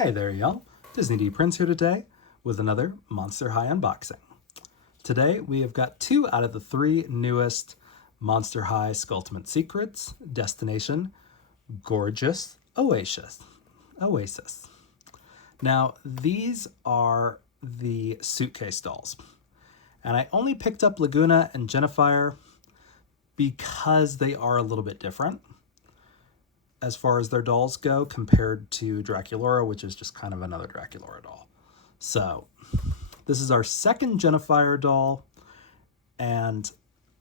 Hey there y'all, Disney D Prince here today with another Monster High unboxing. Today we have got 2 out of the 3 newest Monster High Sculltimate secrets, Destination Gorgeous Oasis. Now these are the suitcase dolls, and I only picked up Lagoona and Jinafire because they are a little bit different as far as their dolls go compared to Draculaura, which is just kind of another Draculaura doll. So this is our second Jinafire doll and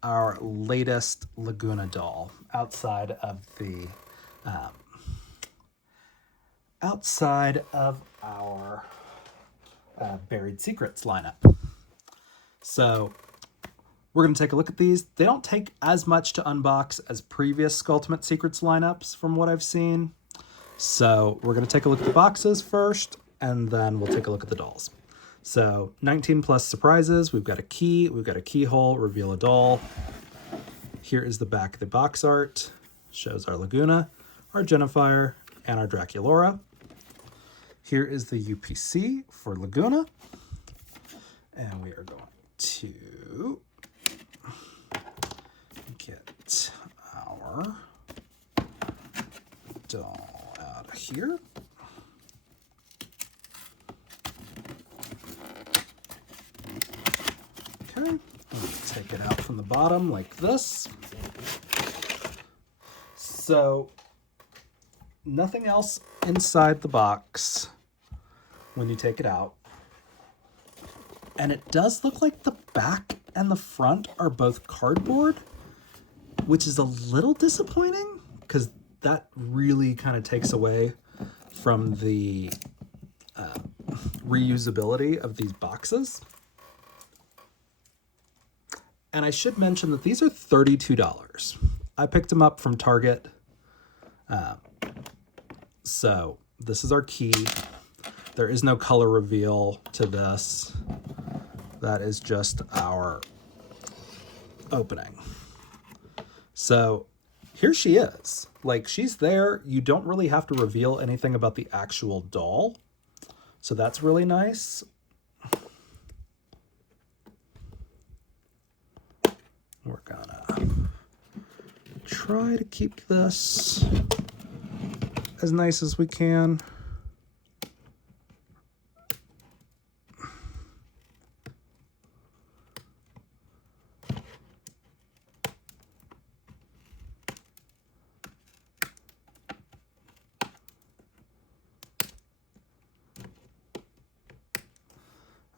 our latest Lagoona doll outside of our Buried Secrets lineup. So we're going to take a look at these. They don't take as much to unbox as previous Sculltimate Secrets lineups from what I've seen. So we're going to take a look at the boxes first, and then we'll take a look at the dolls. So 19 plus surprises. We've got a key, we've got a keyhole, reveal a doll. Here is the back of the box art. Shows our Lagoona, our Jinafire, and our Draculaura. Here is the UPC for Lagoona. And we are going to get our doll out of here. Okay, take it out from the bottom like this. So nothing else inside the box when you take it out. And it does look like the back and the front are both cardboard, which is a little disappointing because that really kind of takes away from the reusability of these boxes. And I should mention that these are $32. I picked them up from Target. So this is our key. There is no color reveal to this. That is just our opening. So here she is. Like, she's there. You don't really have to reveal anything about the actual doll. So that's really nice. We're gonna try to keep this as nice as we can.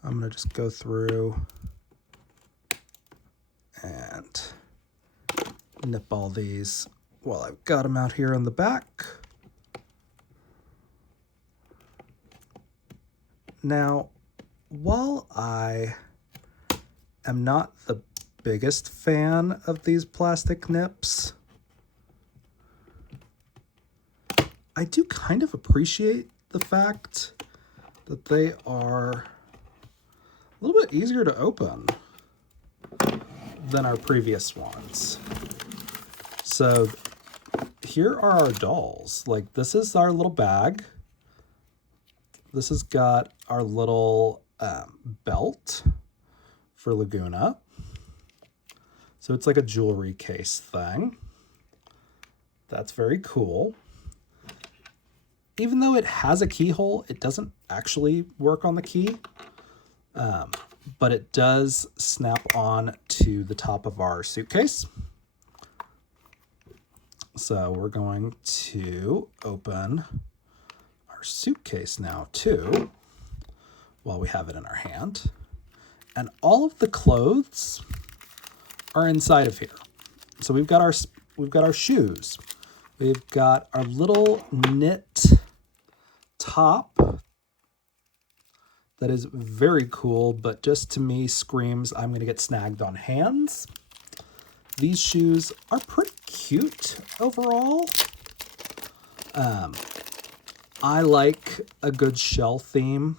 I'm going to just go through and nip all these while I've got them out here in the back. Now, while I am not the biggest fan of these plastic nips, I do kind of appreciate the fact that they are a little bit easier to open than our previous ones. So here are our dolls. Like, this is our little bag. This has got our little belt for Lagoona. So it's like a jewelry case thing. That's very cool. Even though it has a keyhole, it doesn't actually work on the key. But it does snap on to the top of our suitcase. So we're going to open our suitcase now too, while we have it in our hand. And all of the clothes are inside of here. So we've got our shoes. We've got our little knit top that is very cool, but just to me screams I'm going to get snagged on hands. These shoes are pretty cute overall. I like a good shell theme.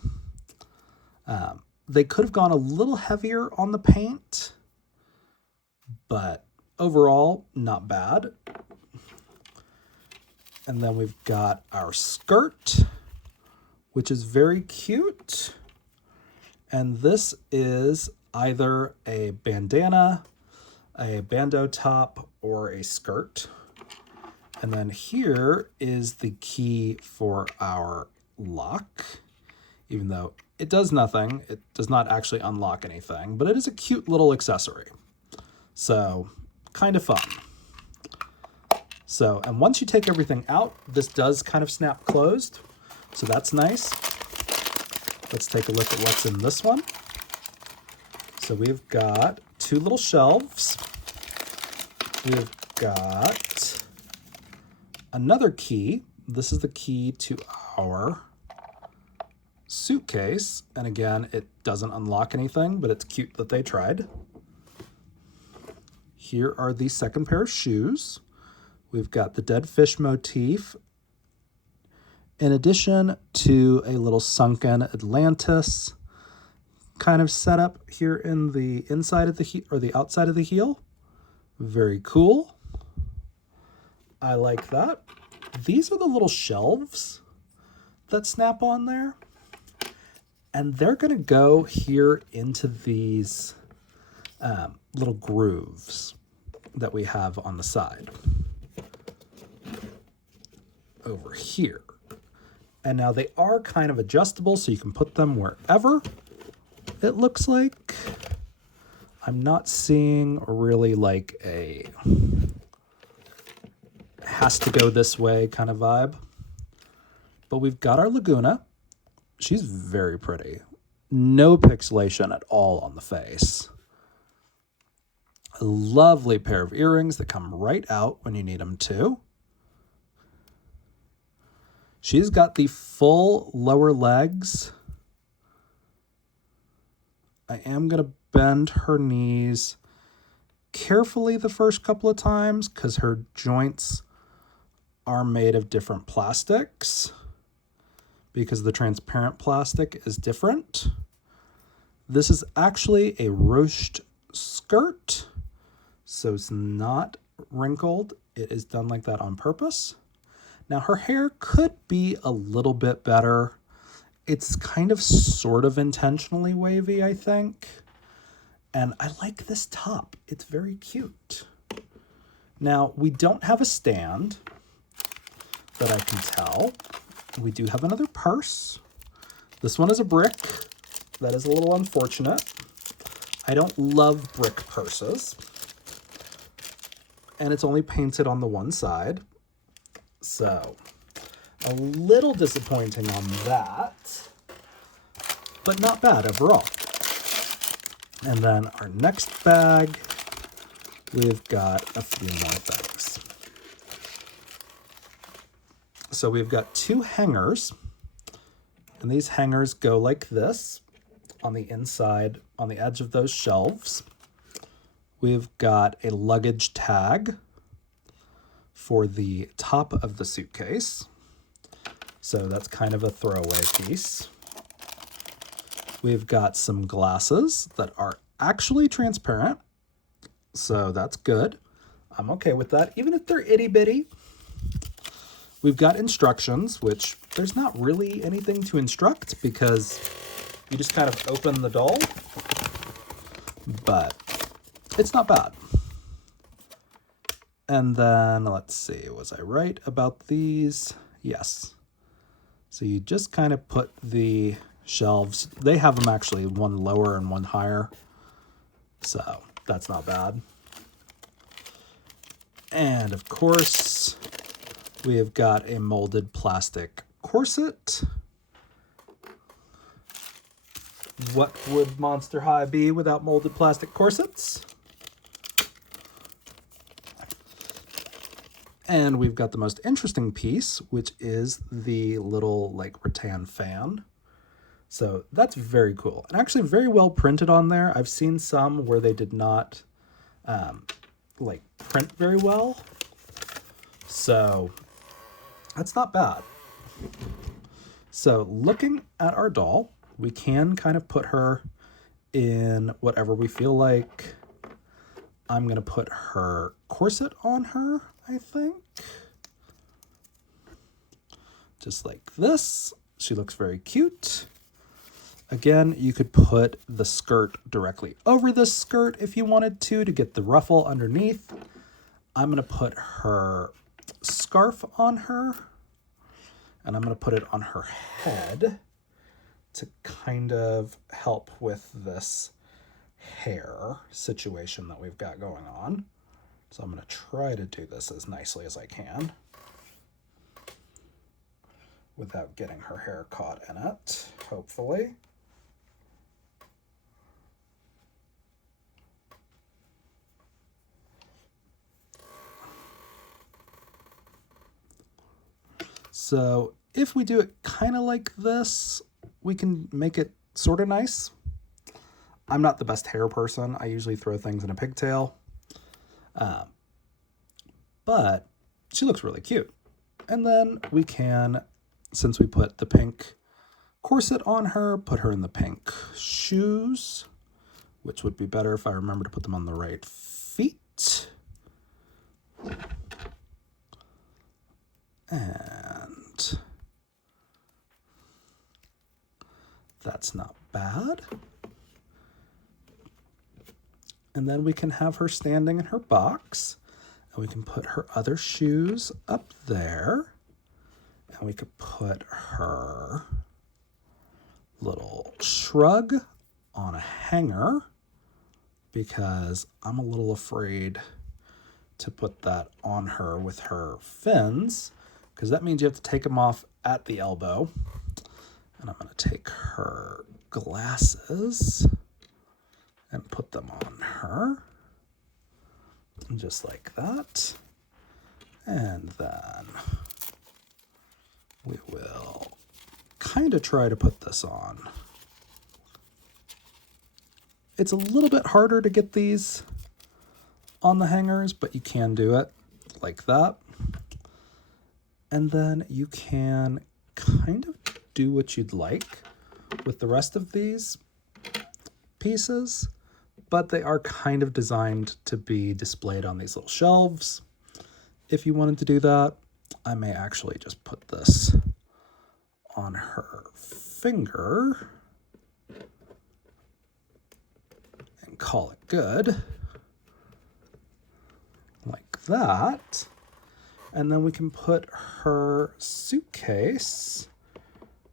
They could have gone a little heavier on the paint, but overall, not bad. And then we've got our skirt, which is very cute. And this is either a bandana, a bandeau top, or a skirt. And then here is the key for our lock. Even though it does nothing, it does not actually unlock anything, but it is a cute little accessory. So, kind of fun. So, and once you take everything out, this does kind of snap closed. So that's nice. Let's take a look at what's in this one. So we've got 2 little shelves. We've got another key. This is the key to our suitcase. And again, it doesn't unlock anything, but it's cute that they tried. Here are the second pair of shoes. We've got the dead fish motif, in addition to a little sunken Atlantis kind of setup here in the inside of the heel, or the outside of the heel. Very cool. I like that. These are the little shelves that snap on there. And they're going to go here into these little grooves that we have on the side. Over here. And now they are kind of adjustable, so you can put them wherever, it looks like. I'm not seeing really like a has to go this way kind of vibe. But we've got our Lagoona. She's very pretty. No pixelation at all on the face. A lovely pair of earrings that come right out when you need them to. She's got the full lower legs. I am going to bend her knees carefully the first couple of times because her joints are made of different plastics, because the transparent plastic is different. This is actually a ruched skirt, so it's not wrinkled. It is done like that on purpose. Now her hair could be a little bit better. It's kind of sort of intentionally wavy, I think. And I like this top. It's very cute. Now, we don't have a stand that I can tell. We do have another purse. This one is a brick. That is a little unfortunate. I don't love brick purses. And it's only painted on the one side. So, a little disappointing on that, but not bad overall. And then our next bag, we've got a few more things. So we've got 2 hangers, and these hangers go like this on the inside, on the edge of those shelves. We've got a luggage tag for the top of the suitcase. So that's kind of a throwaway piece. We've got some glasses that are actually transparent. So that's good. I'm okay with that, even if they're itty bitty. We've got instructions, which there's not really anything to instruct because you just kind of open the doll. But it's not bad. And then, let's see, was I right about these? Yes. So you just kind of put the shelves, they have them actually one lower and one higher. So that's not bad. And of course, we have got a molded plastic corset. What would Monster High be without molded plastic corsets? And we've got the most interesting piece, which is the little like rattan fan. So that's very cool. And actually very well printed on there. I've seen some where they did not like print very well. So that's not bad. So looking at our doll, we can kind of put her in whatever we feel like. I'm going to put her corset on her, I think. Just like this. She looks very cute. Again, you could put the skirt directly over this skirt if you wanted to get the ruffle underneath. I'm going to put her scarf on her, and I'm going to put it on her head to kind of help with this hair situation that we've got going on. So I'm going to try to do this as nicely as I can without getting her hair caught in it, hopefully. So if we do it kind of like this, we can make it sort of nice. I'm not the best hair person. I usually throw things in a pigtail. But she looks really cute. And then we can, since we put the pink corset on her, put her in the pink shoes, which would be better if I remember to put them on the right feet. And that's not bad. And then we can have her standing in her box, and we can put her other shoes up there, and we could put her little shrug on a hanger, because I'm a little afraid to put that on her with her fins, because that means you have to take them off at the elbow. And I'm going to take her glasses and put them on her, just like that. And then we will kind of try to put this on. It's a little bit harder to get these on the hangers, but you can do it like that. And then you can kind of do what you'd like with the rest of these pieces, but they are kind of designed to be displayed on these little shelves. If you wanted to do that, I may actually just put this on her finger and call it good, like that. And then we can put her suitcase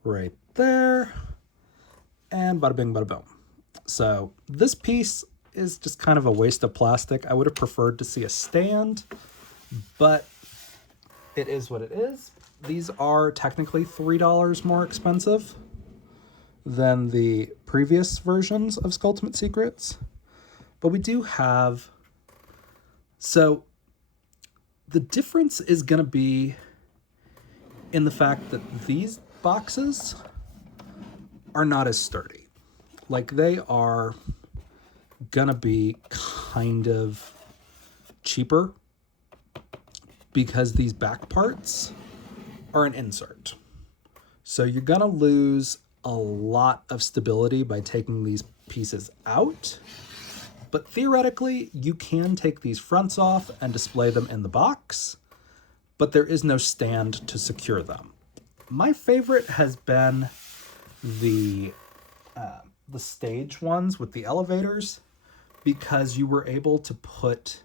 right there, and bada bing, bada boom. So this piece is just kind of a waste of plastic. I would have preferred to see a stand, but it is what it is. These are technically $3 more expensive than the previous versions of Sculltimate Secrets, but we do have, so the difference is going to be in the fact that these boxes are not as sturdy. Like, they are gonna be kind of cheaper because these back parts are an insert. So you're gonna lose a lot of stability by taking these pieces out. But theoretically, you can take these fronts off and display them in the box, but there is no stand to secure them. My favorite has been the stage ones with the elevators, because you were able to put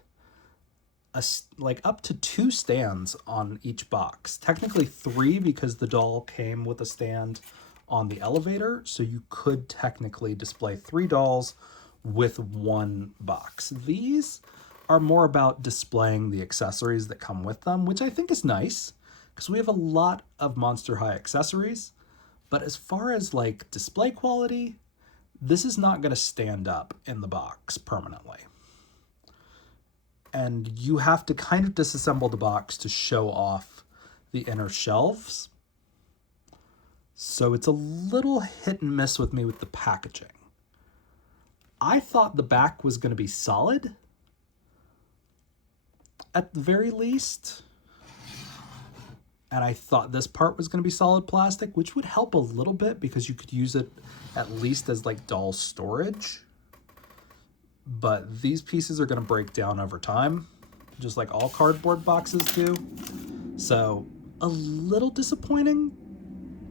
up to 2 stands on each box. Technically 3, because the doll came with a stand on the elevator, so you could technically display 3 dolls with 1 box. These are more about displaying the accessories that come with them, which I think is nice, because we have a lot of Monster High accessories. But as far as like display quality, this is not going to stand up in the box permanently. And you have to kind of disassemble the box to show off the inner shelves. So it's a little hit and miss with me with the packaging. I thought the back was going to be solid, at the very least. And I thought this part was going to be solid plastic, which would help a little bit because you could use it at least as like doll storage. But these pieces are going to break down over time, just like all cardboard boxes do. So a little disappointing,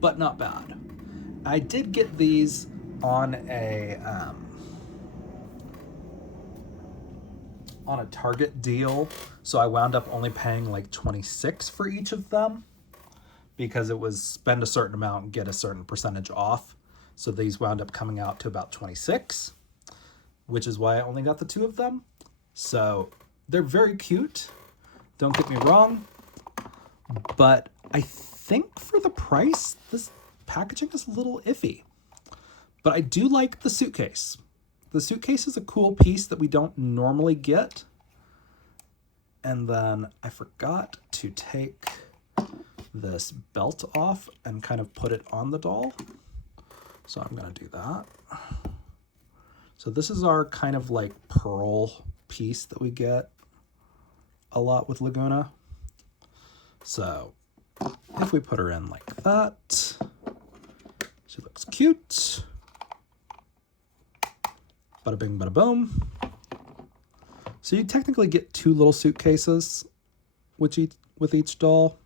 but not bad. I did get these on a Target deal, so I wound up only paying like $26 for each of them, because it was spend a certain amount and get a certain percentage off. So these wound up coming out to about $26, which is why I only got the 2 of them. So they're very cute, don't get me wrong, but I think for the price, this packaging is a little iffy. But I do like the suitcase. The suitcase is a cool piece that we don't normally get. And then I forgot to take this belt off and kind of put it on the doll. So I'm going to do that. So this is our kind of like pearl piece that we get a lot with Lagoona. So if we put her in like that, she looks cute. Bada bing, bada boom. So you technically get 2 little suitcases with each doll.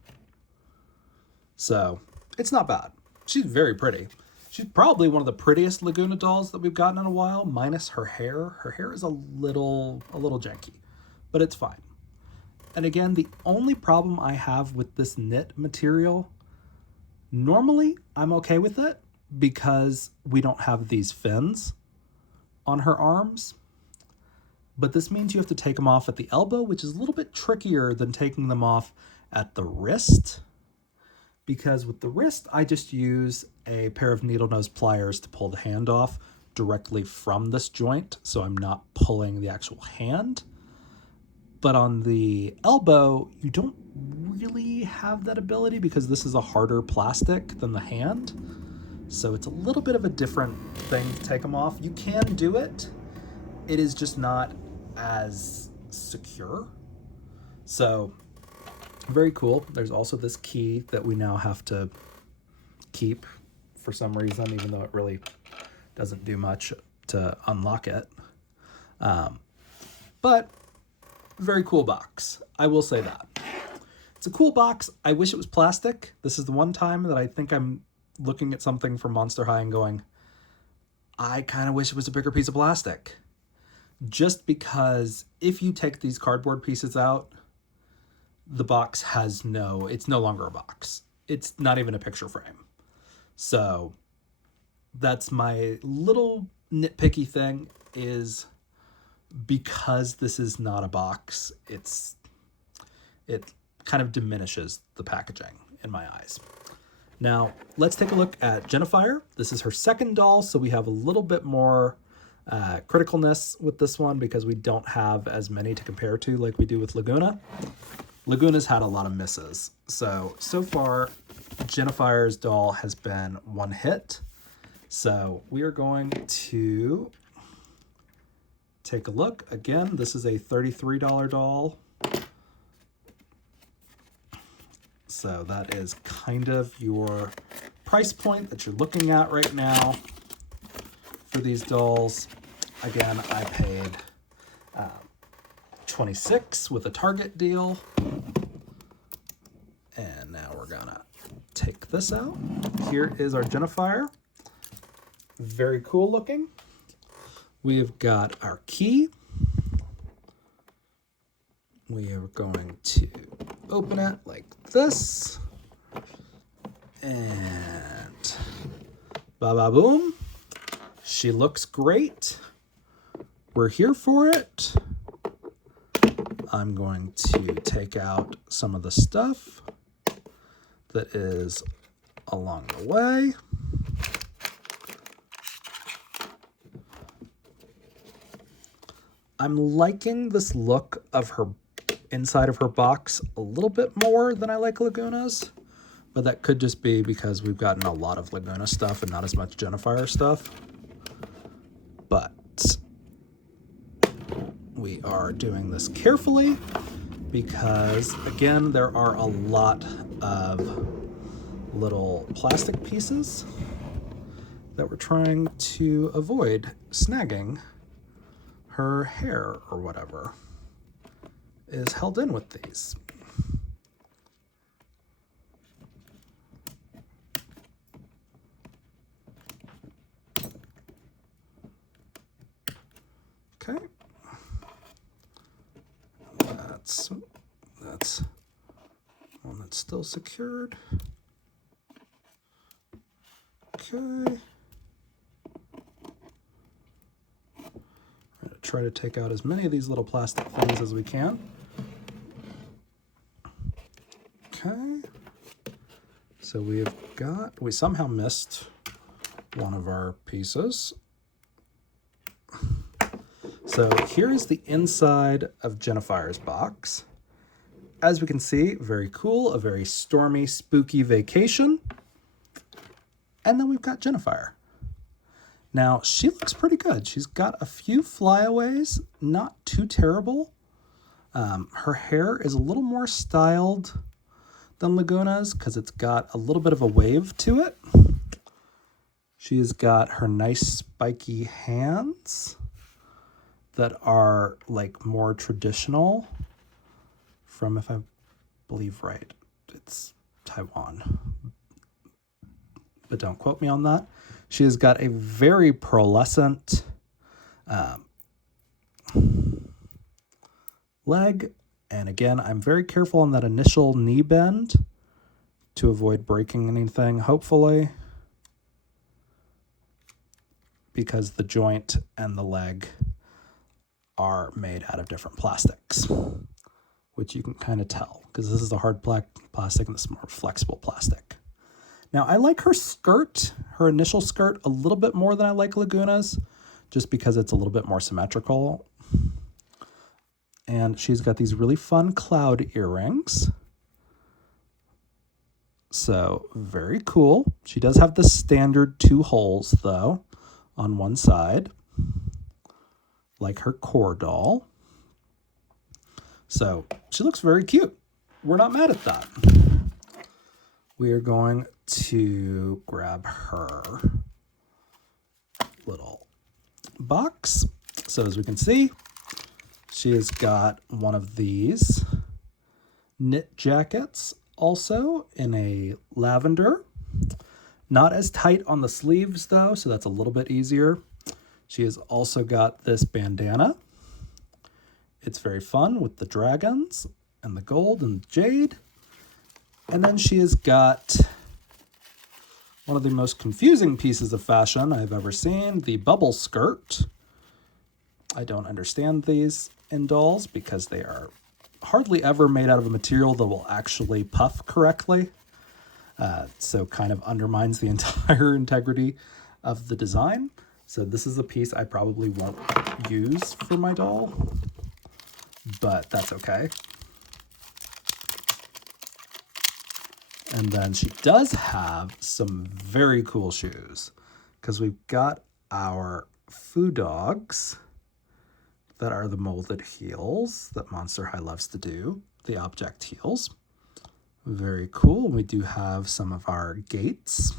So it's not bad. She's very pretty. She's probably one of the prettiest Lagoona dolls that we've gotten in a while, minus her hair. Her hair is a little janky, but it's fine. And again, the only problem I have with this knit material, normally I'm okay with it because we don't have these fins on her arms, but this means you have to take them off at the elbow, which is a little bit trickier than taking them off at the wrist, because with the wrist, I just use a pair of needle nose pliers to pull the hand off directly from this joint, so I'm not pulling the actual hand. But on the elbow, you don't really have that ability because this is a harder plastic than the hand. So it's a little bit of a different thing to take them off. You can do it. It is just not as secure. So very cool. There's also this key that we now have to keep for some reason, even though it really doesn't do much to unlock it. But very cool box. I will say that. It's a cool box. I wish it was plastic. This is the one time that I think I'm looking at something from Monster High and going, I kind of wish it was a bigger piece of plastic. Just because if you take these cardboard pieces out, the box has it's no longer a box. It's not even a picture frame. So that's my little nitpicky thing, is because this is not a box, it kind of diminishes the packaging in my eyes. Now, let's take a look at Jinafire. This is her second doll, so we have a little bit more criticalness with this one because we don't have as many to compare to like we do with Lagoona. Lagoona's had a lot of misses. So far, Jinafire's doll has been 1 hit. So we are going to take a look. Again, this is a $33 doll. So that is kind of your price point that you're looking at right now for these dolls. Again, I paid $26 with a Target deal. And now we're gonna take this out. Here is our Jinafire. Very cool looking. We have got our key. We are going to open it like this. And ba-ba-boom. She looks great. We're here for it. I'm going to take out some of the stuff that is along the way. I'm liking this look of her inside of her box a little bit more than I like Lagoona's, but that could just be because we've gotten a lot of Lagoona stuff and not as much Jinafire stuff. But we are doing this carefully because, again, there are a lot of little plastic pieces that we're trying to avoid snagging. Her hair or whatever is held in with these. Okay. That's one that's still secured. Okay. I'm going to try to take out as many of these little plastic things as we can. Okay. So we somehow missed one of our pieces. So here is the inside of Jinafire's box. As we can see, very cool, a very stormy, spooky vacation. And then we've got Jinafire. Now, she looks pretty good. She's got a few flyaways, not too terrible. Her hair is a little more styled than Lagoona's because it's got a little bit of a wave to it. She has got her nice spiky hands that are like more traditional from, if I believe right, it's Taiwan. But don't quote me on that. She has got a very pearlescent leg. And again, I'm very careful on that initial knee bend to avoid breaking anything, hopefully, because the joint and the leg are made out of different plastics, which you can kind of tell because this is a hard plastic and this is more flexible plastic. Now, I like her skirt, her initial skirt, a little bit more than I like Lagoona's, just because it's a little bit more symmetrical. And she's got these really fun cloud earrings. So, very cool. She does have the standard 2 holes, though, on one side, like her core doll. So, she looks very cute. We're not mad at that. We are going to grab her little box. So as we can see, she has got one of these knit jackets also in a lavender. Not as tight on the sleeves though, so that's a little bit easier. She has also got this bandana. It's very fun with the dragons and the gold and the jade. And then she has got one of the most confusing pieces of fashion I've ever seen, the bubble skirt. I don't understand these in dolls because they are hardly ever made out of a material that will actually puff correctly. So kind of undermines the entire integrity of the design. So this is a piece I probably won't use for my doll, but that's okay. And then she does have some very cool shoes because we've got our Foo Dogs that are the molded heels that Monster High loves to do, the object heels. Very cool. We do have some of our gates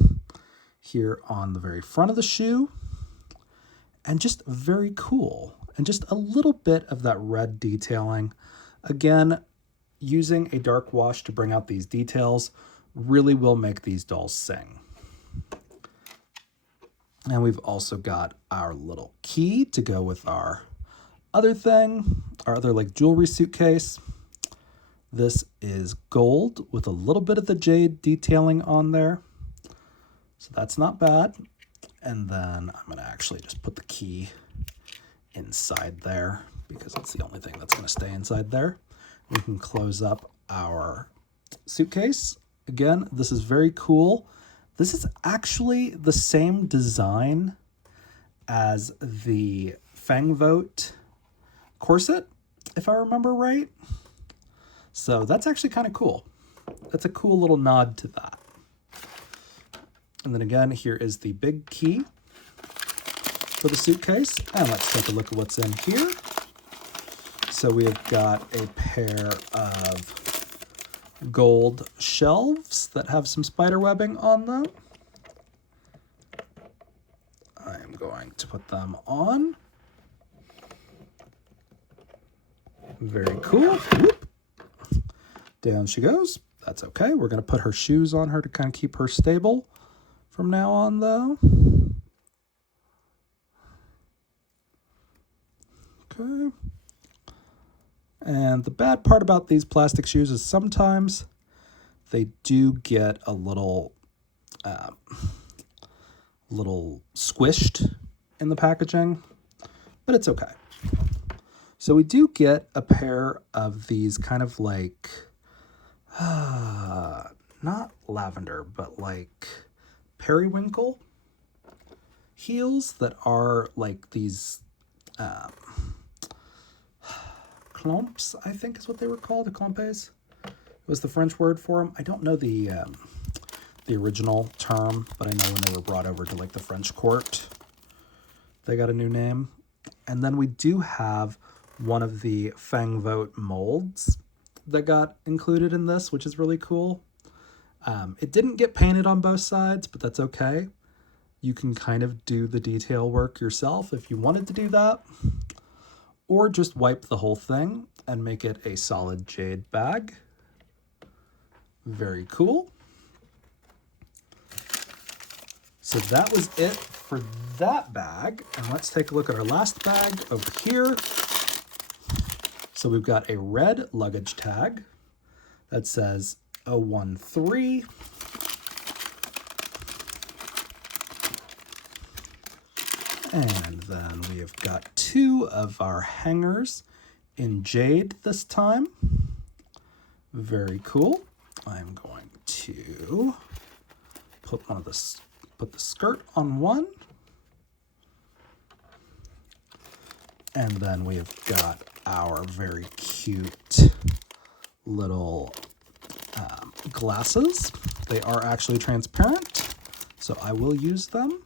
here on the very front of the shoe. And just very cool. And just a little bit of that red detailing. Again, using a dark wash to bring out these details really will make these dolls sing. And we've also got our little key to go with our other thing, our other like jewelry suitcase. This is gold with a little bit of the jade detailing on there. So that's not bad. And then I'm going to actually just put the key inside there because it's the only thing that's going to stay inside there. We can close up our suitcase. Again, this is very cool. This is actually the same design as the Fang Vote corset, if I remember right. So that's actually kind of cool. That's a cool little nod to that. And then again, here is the big key for the suitcase. And let's take a look at what's in here. So we have got a pair of gold shelves that have some spider webbing on them. I am going to put them on. Very cool. Whoop. Down she goes. That's okay. We're going to put her shoes on her to kind of keep her stable from now on, though. Okay. And the bad part about these plastic shoes is sometimes they do get a little squished in the packaging, but it's okay. So we do get a pair of these kind of like, not lavender, but like periwinkle heels that are like these clompes, I think is what they were called. Clompes was the French word for them. I don't know the original term, but I know when they were brought over to like the French court, they got a new name. And then we do have one of the Fang Vote molds that got included in this, which is really cool. It didn't get painted on both sides, but that's okay. You can kind of do the detail work yourself if you wanted to do that, or just wipe the whole thing and make it a solid jade bag. Very cool. So that was it for that bag. And let's take a look at our last bag over here. So we've got a red luggage tag that says 013. And then we have got two of our hangers in jade this time. Very cool. I'm going to put the skirt on one. And then we have got our very cute little glasses. They are actually transparent, so I will use them.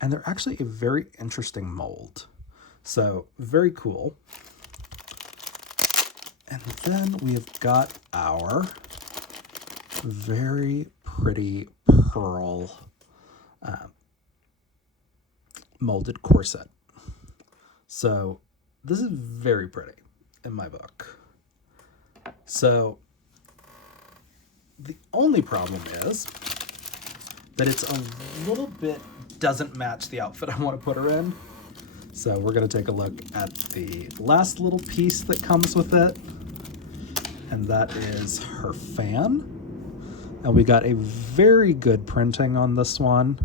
And they're actually a very interesting mold. So very cool. And then we have got our very pretty pearl molded corset. So this is very pretty in my book. So the only problem is that it's a little bit doesn't match the outfit I want to put her in. So we're going to take a look at the last little piece that comes with it. And that is her fan. And we got a very good printing on this one.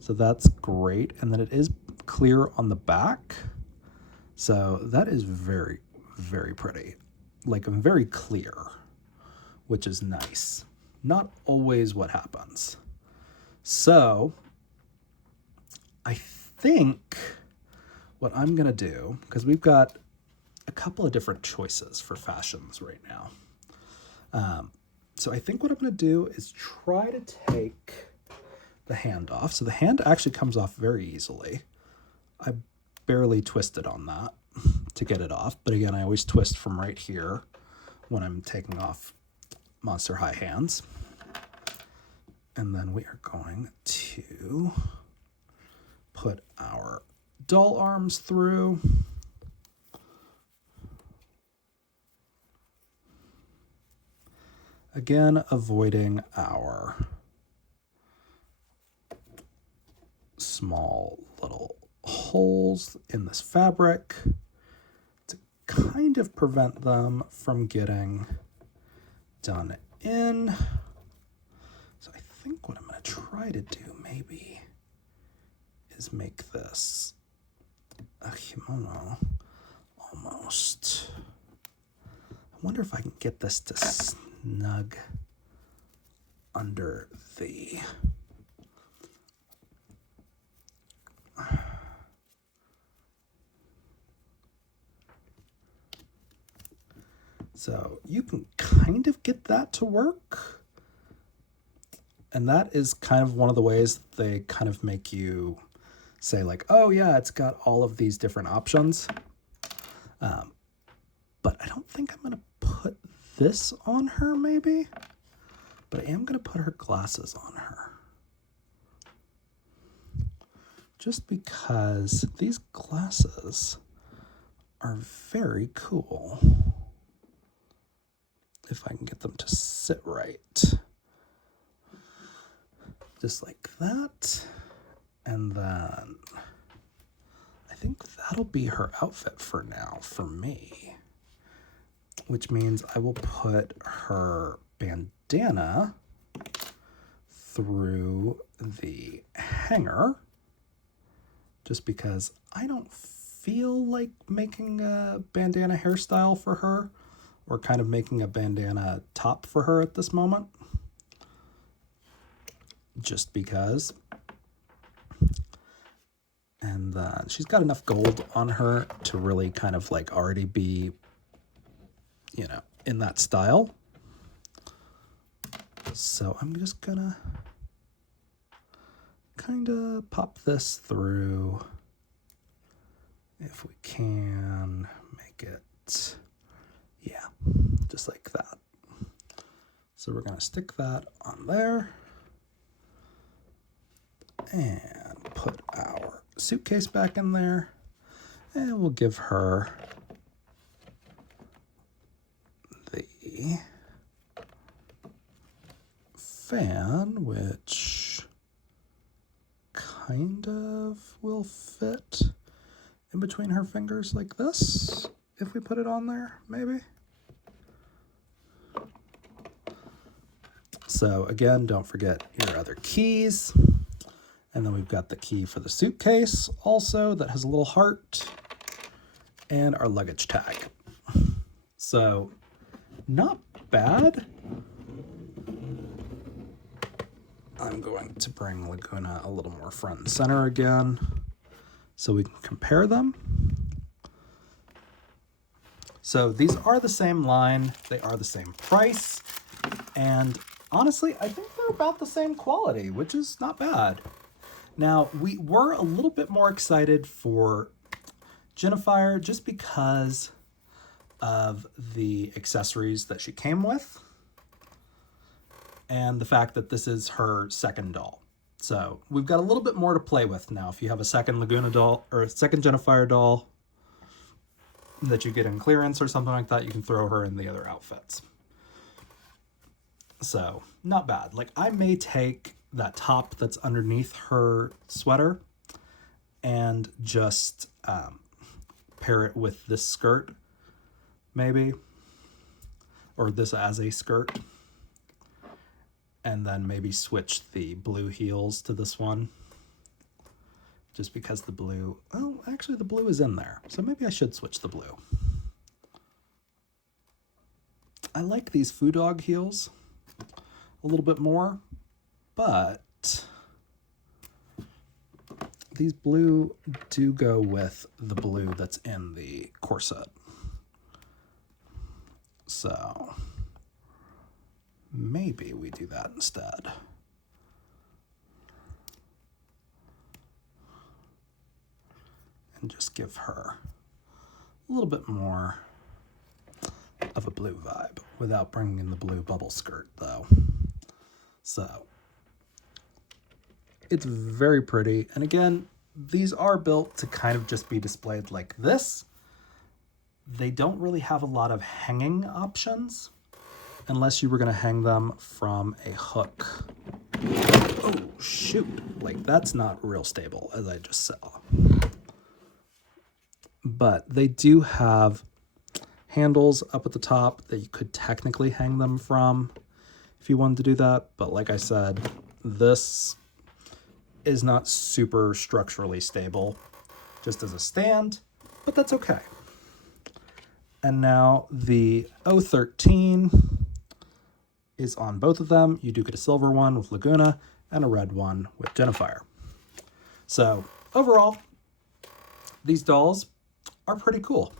So that's great. And then it is clear on the back. So that is very, very pretty. Like, very clear, which is nice. Not always what happens. So I think what I'm going to do, because we've got a couple of different choices for fashions right now. So I think what I'm going to do is try to take the hand off. So the hand actually comes off very easily. I barely twisted on that to get it off. But again, I always twist from right here when I'm taking off Monster High hands. And then we are going to put our doll arms through. Again, avoiding our small little holes in this fabric to kind of prevent them from getting done in. So I think what I'm going to try to do maybe is make this a kimono almost. I wonder if I can get this to snug under the so you can kind of get that to work. And that is kind of one of the ways they kind of make you say like, oh yeah, it's got all of these different options. But I don't think I'm going to put this on her maybe, but I am going to put her glasses on her. Just because these glasses are very cool. If I can get them to sit right. Just like that. And then I think that'll be her outfit for now, for me. Which means I will put her bandana through the hanger, just because I don't feel like making a bandana hairstyle for her, or kind of making a bandana top for her at this moment. Just because. And she's got enough gold on her to really kind of like already be, you know, in that style. So I'm just gonna kind of pop this through, if we can make it, yeah, just like that. So we're gonna stick that on there and put our suitcase back in there, and we'll give her the fan, which kind of will fit in between her fingers like this, if we put it on there, maybe. So again, don't forget your other keys. And then we've got the key for the suitcase also that has a little heart, and our luggage tag. So not bad. I'm going to bring Lagoona a little more front and center again so we can compare them. So these are the same line, they are the same price, and honestly, I think they're about the same quality, which is not bad. Now, we were a little bit more excited for Jinafire just because of the accessories that she came with and the fact that this is her second doll. So we've got a little bit more to play with now. If you have a second Lagoona doll or a second Jinafire doll that you get in clearance or something like that, you can throw her in the other outfits. So not bad. Like, I may take that top that's underneath her sweater and just pair it with this skirt, maybe, or this as a skirt, and then maybe switch the blue heels to this one, just because the blue, oh, actually the blue is in there, so maybe I should switch the blue. I like these Foo Dog heels a little bit more, but these blue do go with the blue that's in the corset. So maybe we do that instead. And just give her a little bit more of a blue vibe without bringing in the blue bubble skirt though. So it's very pretty. And again, these are built to kind of just be displayed like this. They don't really have a lot of hanging options unless you were going to hang them from a hook. Oh, shoot. Like, that's not real stable, as I just saw. But they do have handles up at the top that you could technically hang them from if you wanted to do that. But like I said, this is not super structurally stable just as a stand, but that's okay. And now the 013 is on both of them. You do get a silver one with Lagoona and a red one with Jinafire. So overall, these dolls are pretty cool.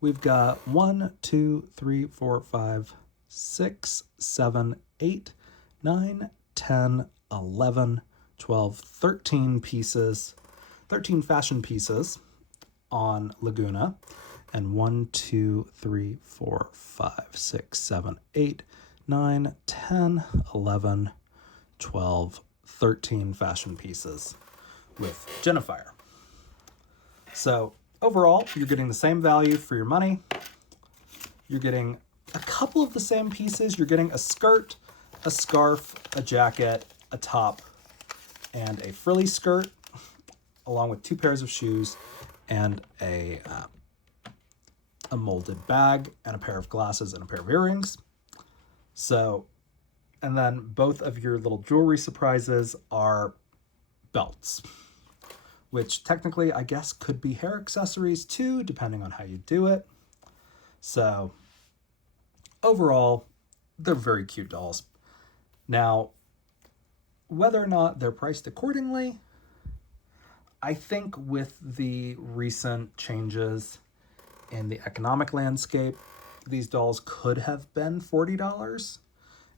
We've got 1, 2, 3, 4, 5, 6, 7, 8, 9, 10, 11, 12, 13 pieces, 13 fashion pieces on Lagoona, and 1, 2, 3, 4, 5, 6, 7, 8, 9, 10, 11, 12, 13 fashion pieces with Jinafire. So overall, you're getting the same value for your money. You're getting a couple of the same pieces. You're getting a skirt, a scarf, a jacket, a top, and a frilly skirt, along with 2 pairs of shoes and a molded bag and a pair of glasses and a pair of earrings. So, and then both of your little jewelry surprises are belts, which technically I guess could be hair accessories too, depending on how you do it. So overall, they're very cute dolls. Now, whether or not they're priced accordingly, I think with the recent changes in the economic landscape, these dolls could have been $40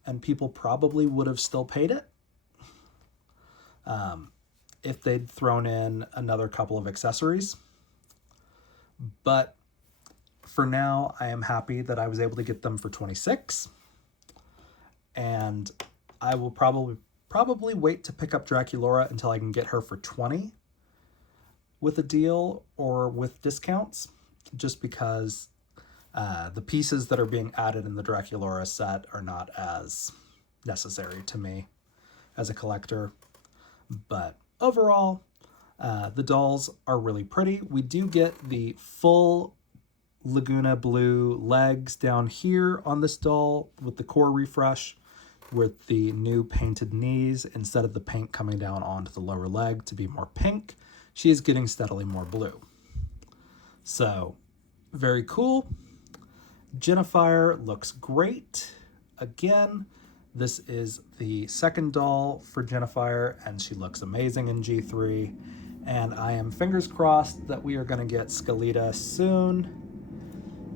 and people probably would have still paid it if they'd thrown in another couple of accessories. But for now, I am happy that I was able to get them for $26, and I will probably wait to pick up Draculaura until I can get her for $20 with a deal or with discounts, just because the pieces that are being added in the Draculaura set are not as necessary to me as a collector. But overall, the dolls are really pretty. We do get the full Lagoona blue legs down here on this doll with the core refresh, with the new painted knees. Instead of the paint coming down onto the lower leg to be more pink, she is getting steadily more blue. So very cool. Jinafire looks great. Again, this is the second doll for Jinafire, and she looks amazing in G3. And I am fingers crossed that we are going to get Sculltimate soon,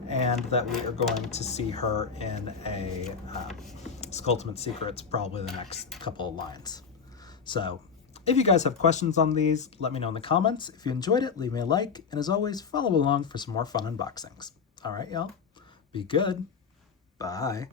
and that we are going to see her in a Sculltimate Secrets probably the next couple of lines. So if you guys have questions on these, let me know in the comments. If you enjoyed it, leave me a like, and as always, follow along for some more fun unboxings. All right, y'all. Be good. Bye.